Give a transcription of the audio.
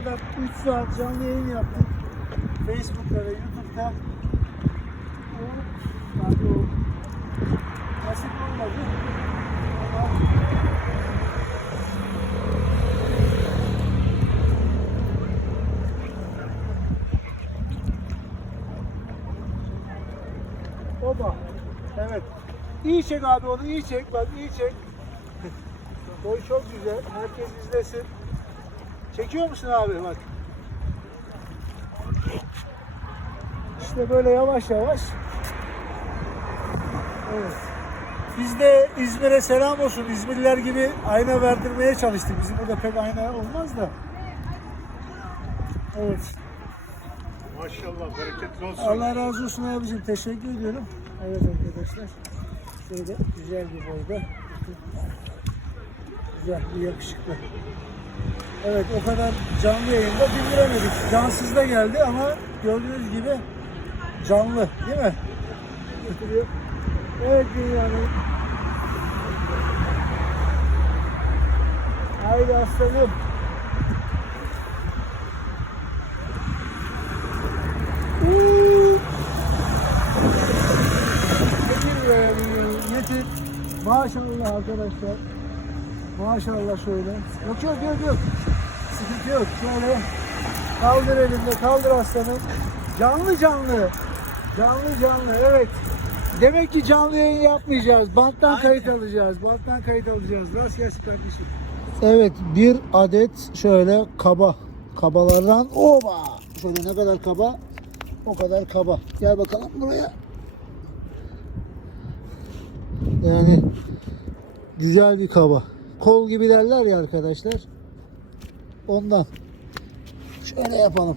kadar 3 saat canlı yayın yaptık. Facebook'ta ve YouTube'da. O, tabii o nasip olmadı. Oba. Evet. İyi çek abi onu iyi çek. Bak iyi çek. Boy çok güzel. Herkes izlesin. Çekiyor musun abi bak. İşte böyle yavaş yavaş. Evet. Biz de İzmir'e selam olsun. İzmirliler gibi ayna verdirmeye çalıştık. Bizim burada pek ayna olmaz da. Evet. Maşallah bereketli olsun. Allah razı olsun abicim. Teşekkür ediyorum. Evet arkadaşlar. Şöyle güzel bir boyda. Güzel bir yakışıklı. Evet o kadar canlı yayında bindiremedik. Cansız da geldi ama gördüğünüz gibi canlı değil mi? Evet dünyanın. Haydi aslanım. Getir. Maşallah arkadaşlar. Maşallah şöyle. Yok yok yok yok. Sıkıntı yok. Şöyle kaldır elinde kaldır aslanım. Canlı canlı. Canlı canlı evet. Demek ki canlı yayın yapmayacağız. Banttan kayıt alacağız. Banttan kayıt alacağız. Rast gelsin kardeşim. Evet bir adet şöyle kaba. Kabalardan oba. Şöyle ne kadar kaba o kadar kaba. Gel bakalım buraya. Yani güzel bir kaba. Kol gibi derler ya arkadaşlar. Ondan. Şöyle yapalım.